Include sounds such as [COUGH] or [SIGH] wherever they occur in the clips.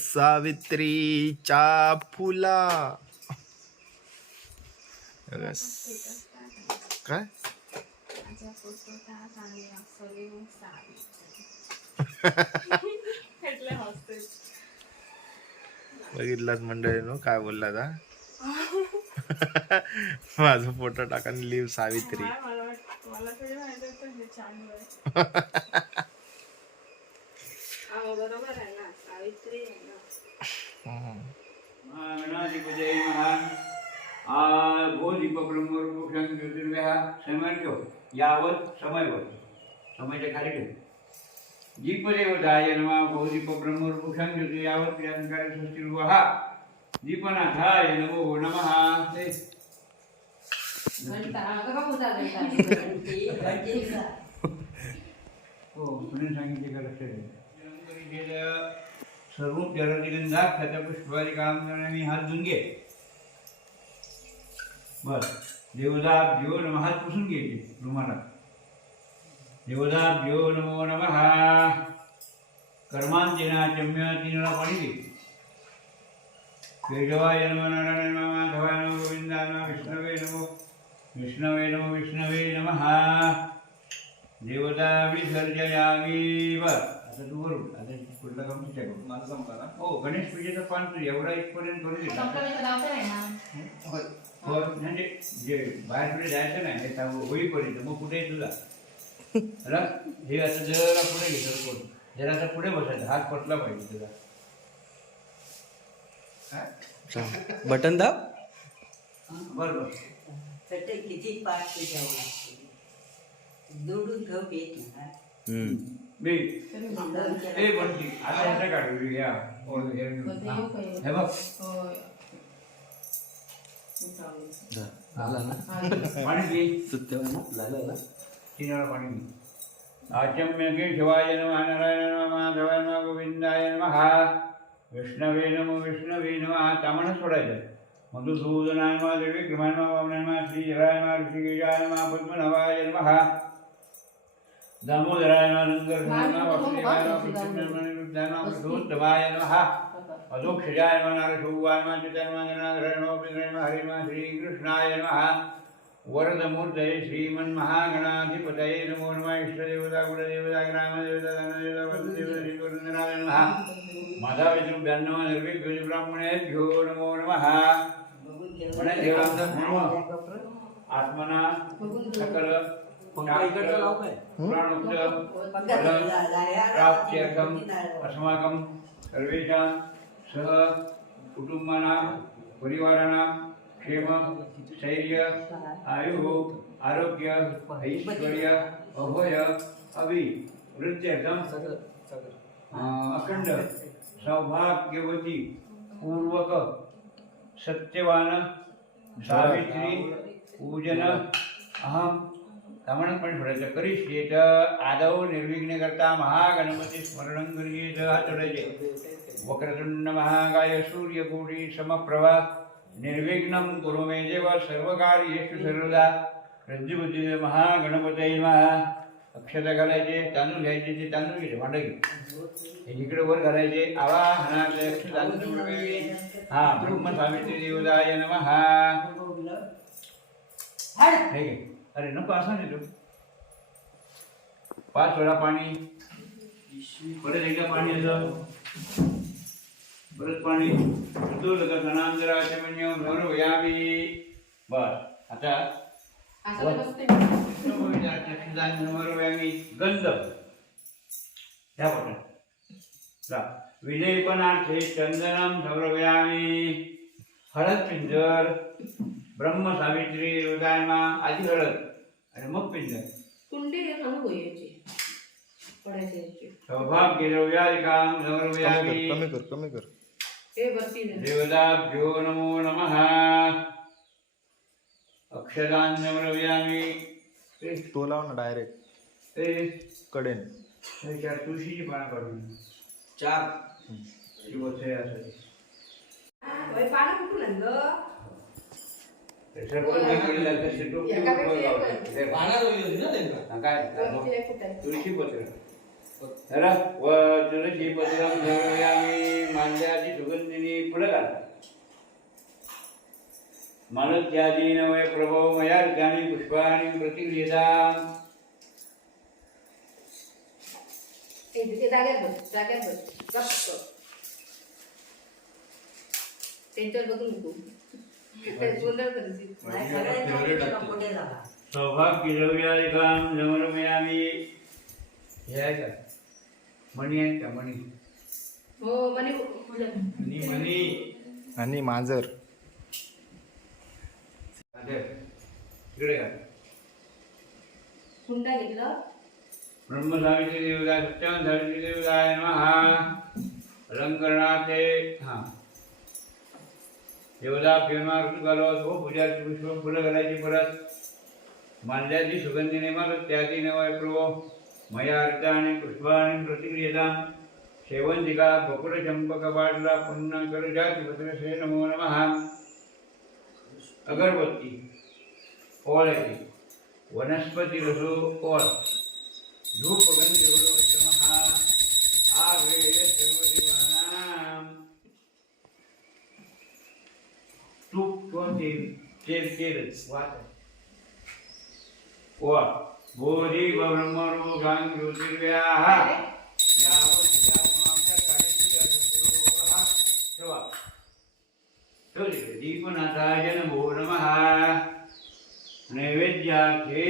सावित्रीच्या फुला. काय? बघितलाच मंडळी नो? काय बोलला ता माझा फोटो टाका लिव्ह सावित्री [LAUGHS] काय मला वाट- मला थोडी माहिती होतं हे छान होय हा बरोबर आहे ना सावित्री आहे ना गणाधिपतये महान आ भो दीप ब्रह्मरूपं ज्योतिर्व्यः समय ठेव यावत समयवत. समयच्या खाली ठेव. दीपदेवताय नमः भो दीप ब्रह्मरूपं ज्योति यावत क्रियांकार सृष्टिर्वः दीपनाथाय नमो नमः. ते हो म्हणून सांगितले का लक्षात सर्व जलदिगंधा पुष्पादी काम करणे मी हात धुवून घे. बर देवदाब देव नम पुसून घ्यायचे रुमाला। देवदाब देव नमो नम। कर्मांतिना चम्य तिनला पाणी दे केशवाय नमो नारायण नमः माधवाय नमो गोविंदाय नमः विष्णवे नमो विष्णवे नमो विष्णवे नमः। देवता विसर्जयामी बर आता तू करू आता पुढला काम तुझ्या करू माझं संपला हो गणेश पूजेचं पान तू एवढा इथपर्यंत करू दे हो म्हणजे जे बाहेर पुढे जायचं नाही हे सांगू होईपर्यंत मग कुठे तुझा अरे [LAUGHS] हे असं जरा पुढे घे सर कोण जरा आता पुढे बसायचं हात पटला पाहिजे तुझा बटन दाब. बरं बरं. चटे किती पाठ घ्यावं लागते दुडून येत हम्म. बे ए बनती आता याचं काढू घ्या हो, हे हा. हे बघ पाणी घे चिनाला पाणी घे आचम्य केशवाय नम नारायण नम माधवाय नम गोविंदाय नमः विष्णवे नम विष्णवे नम तामणच सोडायचं मधुसूदनाय नमः देवी कृमाय नमः वामनाय नमः श्रीधराय नमः ऋषिकेशाय नमः पद्मनाभाय नमः दामोदराय मा नंदर्शनाय नमः वासुदेवाय नमः पृथ्वीनारायणाय नमः पुरुषोत्तमाय नमः अधोक्षजाय नमः नारशोवाय नमः चिताय नमः श्रीकृष्णाय नमः। वरदमूर्तये श्रीमन्महागणाधिपतये नमो नमः। इष्टदेवता कुलदेवता ग्रामदेवता धनदेवता वसुदेवता श्रीवरदनाराय नमः। माधा विष्णुभ्यां नमः निर्विघ्न नमो। नमः आत्मना सकल पुराणोक्त प्राप्त्यर्थम् अस्माकं सर्वेषां સહ કુટુંબના, પરિવારના ક્ષેમ, શૈર્ય, આયુ, આરોગ્ય, ઐશ્વર્ય, અભય, અભિ વૃત્યધમ અખંડ, સૌભાગ્યવતી, પૂર્વક, સત્યવાન, સાવિત્રી, પૂજન, અહમ શ્રવણ પણ ફરજ કરીશ ચેત આદવ, નિર્વિઘ્ન કરતા મહાગણપતિ સ્મરણ કરીએ હાથ છે वक्रतुंड महागाय सूर्यकोटी समप्रभा। निर्विघ्न कुरु मे देव सर्वकार्येषु सर्वदा। रज्जुबुद्धी महागणपते महा अक्षता घालायचे तांदूळ घ्यायचे ते तांदूळ घ्यायचे भांडं घे हे इकडे वर घालायचे आवाहनाचे तांदूळ हा ब्रह्मस्वामीचे सावित्री देवदाय नमः हे अरे नको असं नाही तू. पाच वेळा पाणी. परत एकदा पाणी असं परत पाणी. धनांतराचे यावी. बर आता गंध. ह्या बघा ला. विलेपनार्थे चंदनम समर्पयामी हळद पिंजर. ब्रह्म सावित्री हृदयमा आधी हळद आणि मग पिंजर. कुंडी सौभाग्य समर्पयामी कमी कर कमी कर हे बत्ती देवताभ्यो नमो नमः अक्षदान समर्पयामी ते तो लाव ना डायरेक्ट ते कडेन त्याच्या तुळशीची पानं काढून चार शिवसे असं पाणी कुठून आणलं. हे हा, काय. तुळशी पत्र तर व तुळशी पत्रम धरयामी पुढे का मनत्यादीन वै प्रभो मया ऋतानि पुष्पाणि प्रतिक्रियताम् ते जाग्यात बस जाग्यात बस. गप्प त्यांच्यावर बघू नको. पुढे समर्पयामि हे आहे का मणी आहेत का? मणी. हो म्हणे पुढे मणी मणी. आणि मांजर. इकडे का हुंडा घेतलं ब्रह्मसावित्री देवता सत्यम सावित्री देवताय नमः अलंकरणाते हां. देवता हो पुष्प फुलं घालायची परत मांडल्याची सुगंधी नेमार त्यादी नवय प्रभो मया अर्धाने पुष्पाने प्रतिक्रियता शेवंतिका बकुळ चंपक पुन्हा कर नमो नमः। अगरबत्ती ओळ्याची वनस्पती रसो ओळ धूप गंधोत्तमः आवेद सर्वदेवानां तूप किंवा तेल तेलच वाच वा बोधी ब्रह्मरोगां ज्योतिर्व्याः यावत् समाप्त कार्यक्रिया ठेवा। ठेवले दीपनाथाय नमो नमः। नैवेद्याखे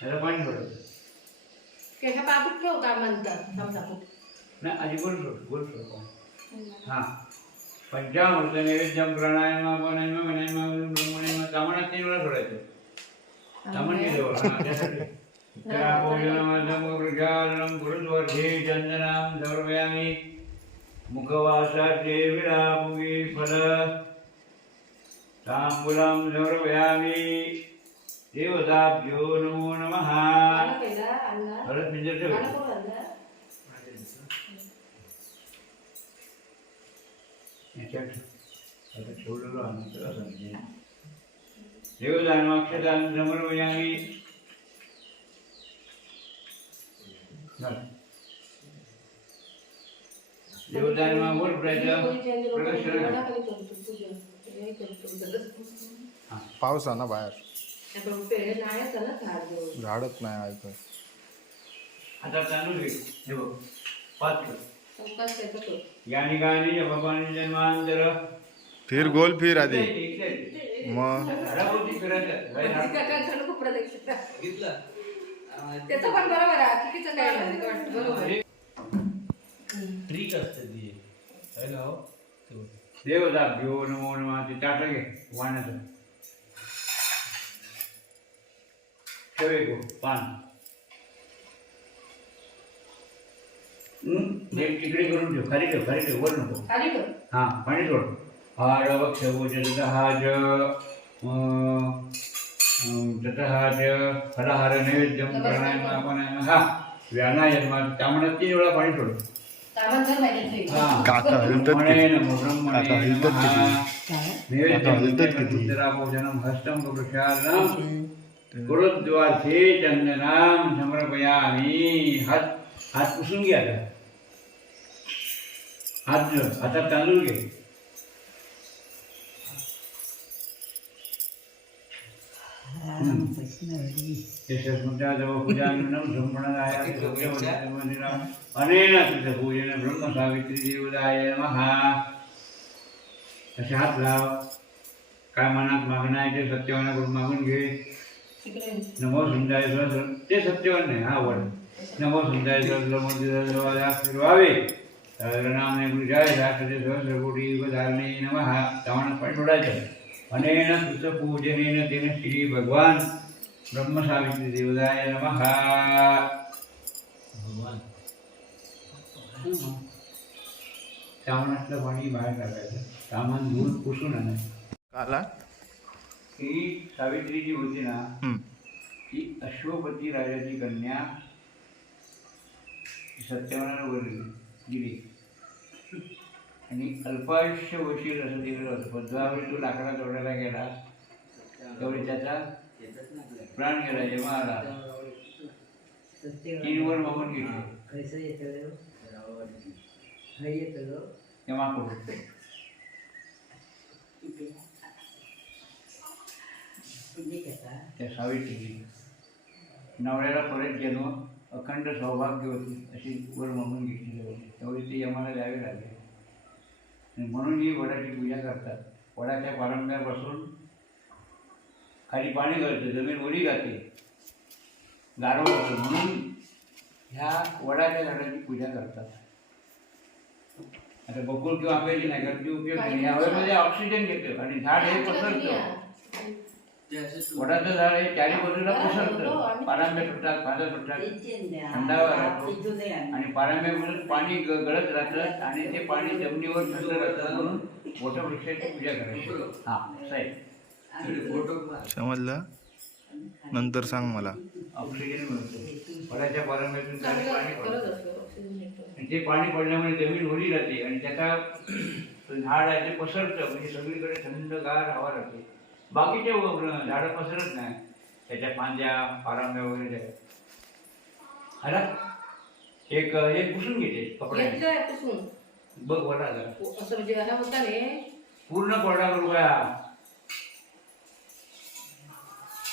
त्याला पाणी सोडायचं ते ह्या बाबूत ठेवता म्हणतात नाही आधी गोल सोड गोल सोड. हां. पंचामृत नैवेद्यम प्राणायाम अपनायाम ब्रह्मणायाम वेळा सोडायचं. वृषालनं गुरुद्वर्धे चंदनां समर्पयामि। मुखवासाचे विडामुगी फल। तांबूलं समर्पयामि। देवताभ्यो नमो नमः। हळद पिंजर ठेव. ठेवलेलं समजेल देवदान अक्षदान समर्पयामि झालं. देवदान पाऊस आहे ना बाहेर. पेढे नाही चला झाडच ऐकत आता घे हे बघ. पाच. या ठिकाणी भगवान जन्मांतर फिर गोल फिर आधी. मग? त्याचं पण बरोबर आहे. चुकीचं काय नाही वाटतं, बरोबर आहे. ट्रिक असते ती. है ना हो? ते बघ. देवताभ्यो नमो नमः. ते ताटं घे वाण्याचं. ठेवे गो पान. हं? हे तिकडे करून ठेव. खाली ठेव खाली ठेव. वर नको. खाली. हा पाणी सोड. हाड वक्षभोजन दहाज दतहाज फलहार नैवेद्यम प्राणायाम अपनायाम हा व्यानायाम त्यामुळे तीन वेळा पाणी सोड सामान जर माहिती नाही. हा. काका हलतात ब्रह्मणे किती नमो ब्रह्मणे काका हलतात नमः. किती काका हलतात किती निवेद्यमुद्राभोजनं हस्तं वृषालनं गुरुद्वारे चंदनाम समर्पयामी। हात हात पुसून घ्या आता. हात धुव. हातात तांदूळ घे. अनेन पूजन ब्रह्म सावित्री देवदाय असे हात लाव काय मनात मागणं आहे ते सत्यवानाकडून मागून घे नमो सुंदाय ते सत्यवान नाही हा वड नमो सुंदाय सहस्र फिरवावे नाम जय सहस्र कोटी धारणे नम हा त्यामुळे पण सोडायचं अनेन सुत पूजनेन तेन श्री भगवान ब्रह्म सावित्री देवदाय नमः। भगवान। सामानातलं पाणी बाहेर टाकायचं. सामान धुवून पुसून आणायचं. काला? ही सावित्री जी होती ना. ती अश्वपती राजाची कन्या सत्यवानाला वर गेली आणि अल्पायुष्य होशील असं दिलेलं होतं. पण ज्यावेळी तू लाकडा तोडायला गेला त्यावेळी त्याचा प्राण गेला जेव्हा आला. तीन वर मागून घेतो तेव्हा करू पुण्य त्या सावित्री नवऱ्याला परत जन्म अखंड सौभाग्य होती अशी वर मागून घेतली. होती तेवढी ती यमाला द्यावी लागेल. म्हणून ही वडाची पूजा करतात. वडाच्या पारंब्यापासून खाली पाणी गळतं जमीन ओली जाते गारवा होतो. म्हणून ह्या वडाच्या झाडाची पूजा करतात. आता बकुळ किंवा आंब्याची नाही कारण ती उपयोग नाही. या हवेमध्ये ऑक्सिजन घेतं. आणि झाड हे पसरतं. वडाचं झाड हे चारी बाजूला पसरतं. सुटतात थंडावा राहतो. आणि पारांब्यामधून पाणी गळत राहतं आणि ते पाणी जमिनीवर थंड राहतं म्हणून मोठ्या वृक्षाची पूजा करायची. हा साहेब. समजलं? नंतर सांग मला. ऑक्सिजन मिळतो. वडाच्या पारांब्यातून पाणी पडतं. ते पाणी पडल्यामुळे जमीन ओली राहते आणि त्याचा [CLEARS THROAT] झाड आहे ते पसरतं म्हणजे सगळीकडे थंडगार हवा राहते. बाकीचे झाडं पसरत नाही. त्याच्या फांद्या पारांब्या वगैरे. हला एक एक पुसून घेते कपड्याने. घेतलंय पुसून. बघ वडा जरा असं म्हणजे होता रे पूर्ण कोरडा करू का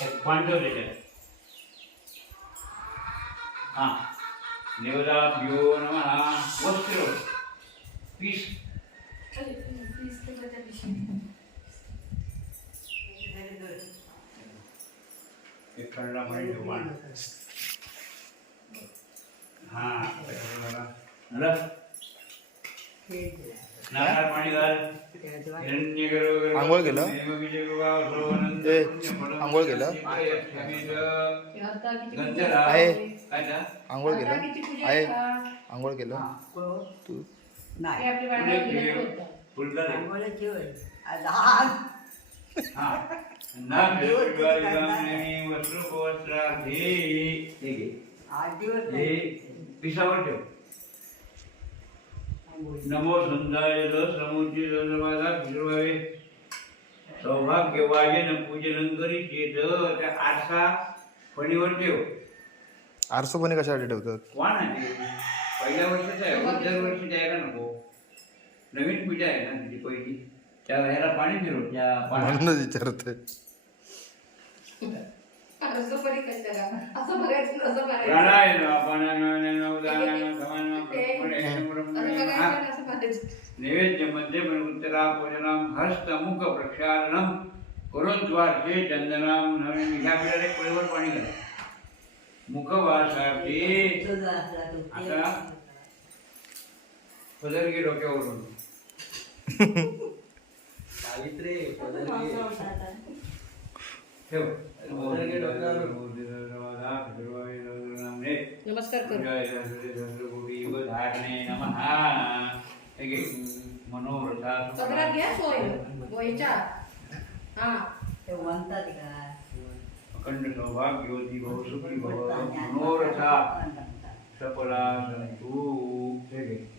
एक पांढर त्याच्यात. हा. देवदा भ्यो नमः. वस्त्र. पीस. पिशवीत. ठेवू पाणी. हा नारळ पाणी घाल. हिरण्यगर्भ आंघोळ केलं? आंघोळ केलं? आहे. आंघोळ केलं? आहे. आंघोळ केलं? हा. तू? हे नाही. आपली बायका पुढे बिना ठेव. हे घे. आठ दिवस हे पिसावर ठेव नमो समुची फिरवावे पूजन करी त्या आरसा फणीवर ठेव आरसोपणे कशासाठी ठेवतात कोण आहे ते. पहिल्या वर्षाचा आहे दर वर्षी द्यायला नको नवीन पूजा आहे ना तिची पहिली त्या ह्याला पाणी फिरव त्या पाण्यात म्हणूनच विचारतोय असं परी कशाला? असं बघायचं असं बघायचं प्राणायाम अपानायाम उदानायाम समानायाम ते- असं प्रथमयाम बघायचं हा. आणि असं बघायचं. नैवेद्यमध्ये उत्तरा पूजनम हस्त मुख प्रक्षालनम करून द्वारचे चंदनाम नवीन ह्या एक पळीवर पाणी घाला ते- आता? पदरगी डोक्यावरून [LAUGHS] सावित्री. नमस्कार घ्या सोय. हा. ते म्हणतात का अखंड सौभाग्यवती भव सुखी भव मनोरथा सफला संतु. हे घे.